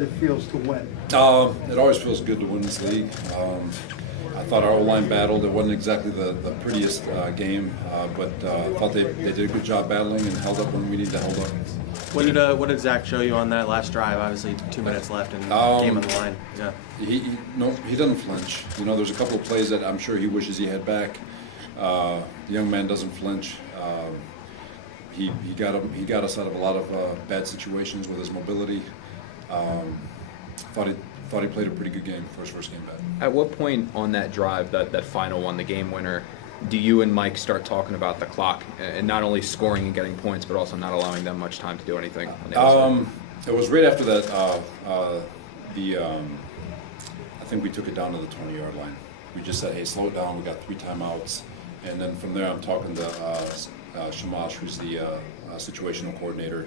It feels to win. It always feels good to win this league. I thought our O-line battled. It wasn't exactly the prettiest game, but I thought they did a good job battling and held up when we needed to hold up. What did Zach show you on that last drive? Obviously, 2 minutes left and game on the line. Yeah. He doesn't flinch. You know, there's a couple of plays that I'm sure he wishes he had back. The young man doesn't flinch. He got us out of a lot of bad situations with his mobility. Thought he played a pretty good game for his first game back. At what point on that drive, that final one, the game winner, do you and Mike start talking about the clock and not only scoring and getting points, but also not allowing them much time to do anything? On the other side? It was right after that. I think we took it down to the 20-yard line. We just said, "Hey, slow it down. We got 3 timeouts," and then from there, I'm talking to Shamash, who's the situational coordinator.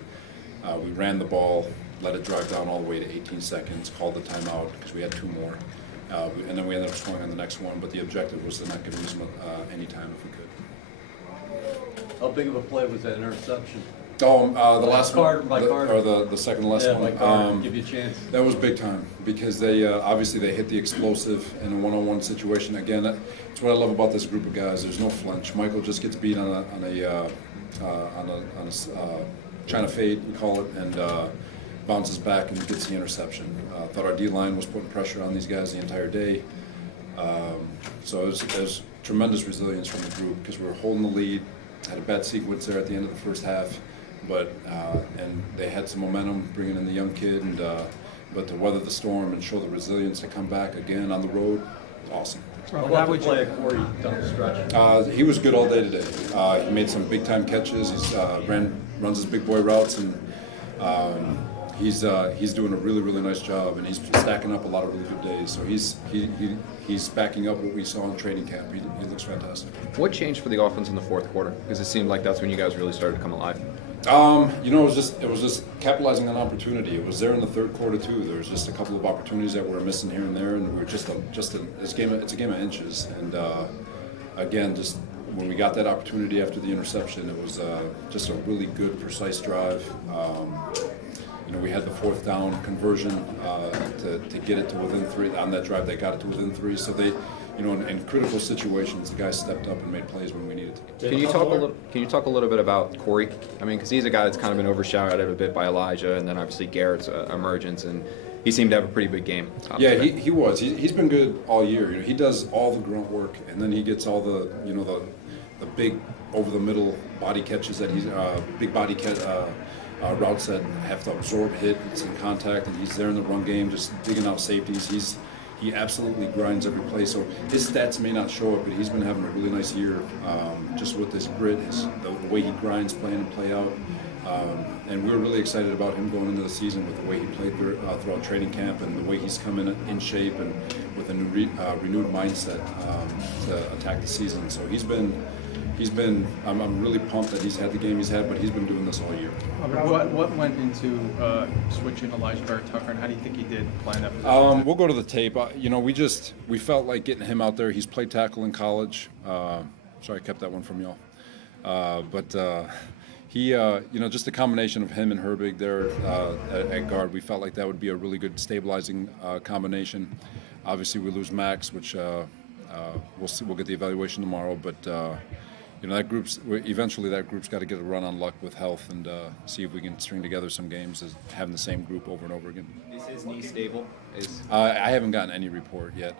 We ran the ball, let it drive down all the way to 18 seconds, called the timeout because we had 2 more. And then we ended up scoring on the next one, but the objective was to not give them any time if we could. How big of a play was that interception? The last card, one, or the second to last one. By card, give you a chance. That was big time because they obviously they hit the explosive in a one-on-one situation. Again, that's what I love about this group of guys. There's no flinch. Michael just gets beat on a China fade, we call it, and bounces back and gets the interception. Thought our D-line was putting pressure on these guys the entire day. So it was tremendous resilience from the group because we were holding the lead. Had a bad sequence there at the end of the first half, but and they had some momentum bringing in the young kid, and but to weather the storm and show the resilience to come back again on the road, awesome. How would you play at Corey down the stretch? He was good all day today. He made some big time catches. He's runs his big boy routes, and he's doing a really nice job, and he's stacking up a lot of really good days. So he's backing up what we saw in training camp. He looks fantastic. What changed for the offense in the fourth quarter? Because it seemed like that's when you guys really started to come alive. It was just capitalizing on opportunity. It was there in the third quarter too. There was just a couple of opportunities that we were missing here and there, and we were it's a game of inches. And again, just when we got that opportunity after the interception, it was just a really good, precise drive. We had the 4th down conversion to get it to within 3 on that drive. They got it to within 3, so they, in critical situations, the guys stepped up and made plays when we needed to. Can you talk a little bit about Corey? I mean, because he's a guy that's kind of been overshadowed a bit by Elijah, and then obviously Garrett's emergence, and he seemed to have a pretty big game. Yeah, he was. He's been good all year. He does all the grunt work, and then he gets all the the big over the middle body catches that he's big body routes that have to absorb hits and contact, and he's there in the run game, just digging out safeties. He absolutely grinds every play. So his stats may not show it, but he's been having a really nice year, just with his grit, the way he grinds play in and play out. And we were really excited about him going into the season with the way he played throughout training camp and the way he's come in shape and with a new renewed mindset to attack the season. So he's been. I'm really pumped that he's had the game he's had, but he's been doing this all year. What went into switching Elijah Barrett-Tucker, and how do you think he did playing that position? We'll go to the tape. We felt like getting him out there. He's played tackle in college. Sorry, I kept that one from y'all. He, just a combination of him and Herbig there at guard, we felt like that would be a really good stabilizing combination. Obviously, we lose Max, which we'll see. We'll get the evaluation tomorrow, but. Eventually that group's got to get a run on luck with health and see if we can string together some games as having the same group over and over again. Is his knee stable? I haven't gotten any report yet.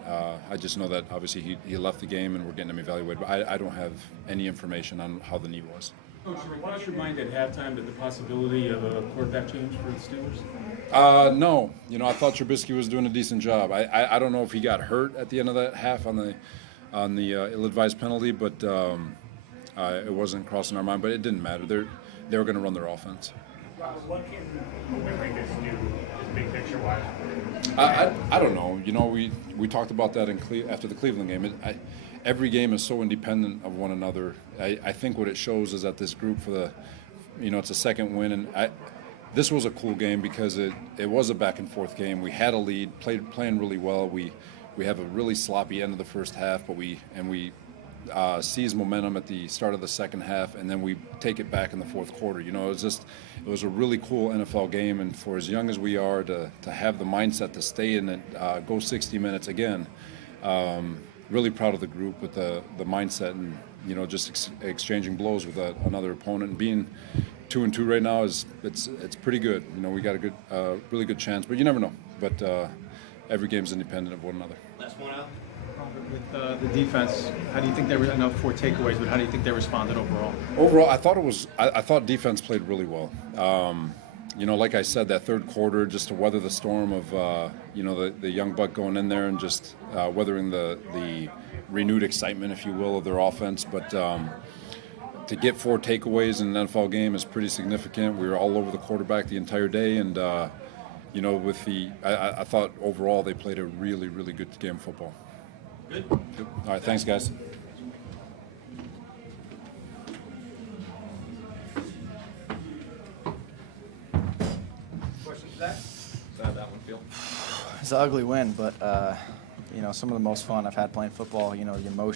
I just know that obviously he left the game and we're getting him evaluated, but I don't have any information on how the knee was. Coach, why don't you remind at halftime that the possibility of a quarterback change for the Steelers? No. I thought Trubisky was doing a decent job. I don't know if he got hurt at the end of that half on the ill-advised penalty, but it wasn't crossing our mind. But it didn't matter. They were going to run their offense. What can a win like this do, just big picture-wise? I don't know. We talked about that after the Cleveland game. Every game is so independent of one another. I think what it shows is that this group it's a second win, and this was a cool game because it was a back and forth game. We had a lead, playing really well. We have a really sloppy end of the first half, but we seize momentum at the start of the second half, and then we take it back in the fourth quarter. You know, it was a really cool NFL game, and for as young as we are, to have the mindset to stay in it, go 60 minutes again. Really proud of the group with the mindset, and you know, just exchanging blows with another opponent, and being 2-2 right now it's pretty good. You know, we got a good, really good chance, but you never know. But every game's independent of one another. Last one out. Robert, with the defense, how do you think they were? I know 4 takeaways, but how do you think they responded overall? Overall, I thought defense played really well. You know, like I said, that third quarter, just to weather the storm of you know, the young buck going in there and just weathering the renewed excitement, if you will, of their offense. But to get 4 takeaways in an NFL game is pretty significant. We were all over the quarterback the entire day, and you know, I thought overall they played a really, really good game of football. Good. All right, thanks, guys. Questions, Zach? How did that one feel? It's an ugly win, but you know, some of the most fun I've had playing football. You know, the emotion.